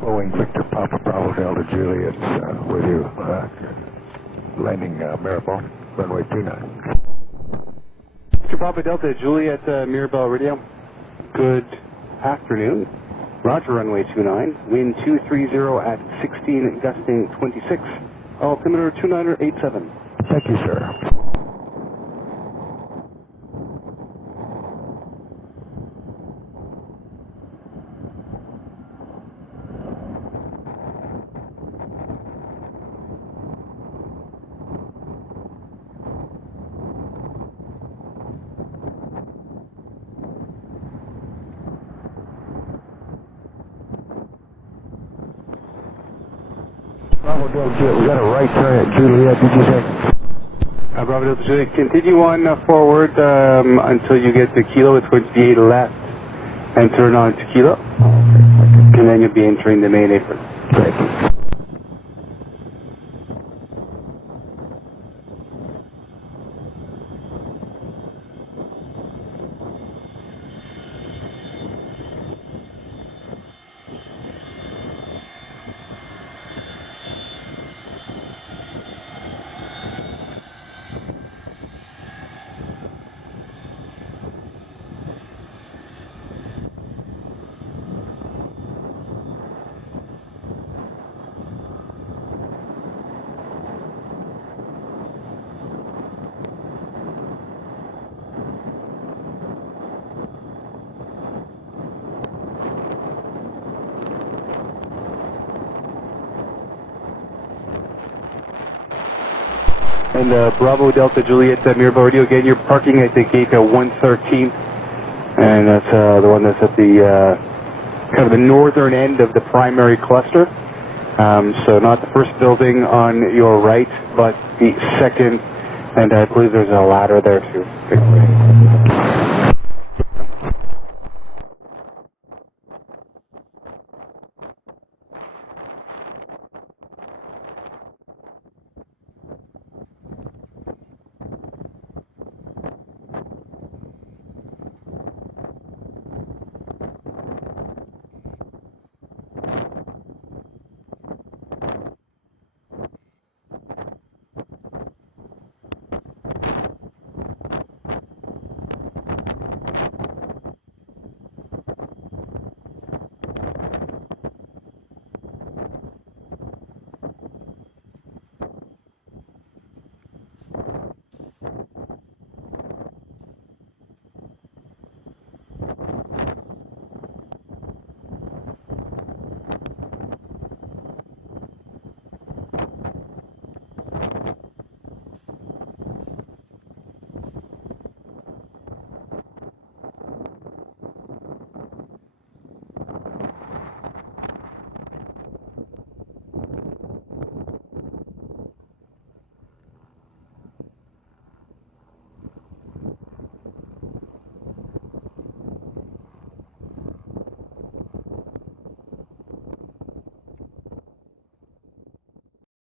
Boeing Victor Papa Bravo Delta Juliet with you, landing Mirabel, runway 29. Victor Papa Delta Juliet, Mirabel Radio. Good afternoon. Roger, runway 29. Wind 230 at 16, gusting 26. Altimeter 2987. Thank you, sir. Bravo Delta Juliet, we got a right turn at Juliet, did you say? Bravo Delta Juliet, continue on forward until you get to Kilo. It's going to be left and turn on to Kilo. And then you'll be entering the main apron. Thank you. And Bravo Delta Juliet Mirabel Radio, again, you're parking at the gate 113, and that's the one that's at the kind of the northern end of the primary cluster. So not the first building on your right, but the second, and I believe there's a ladder there too.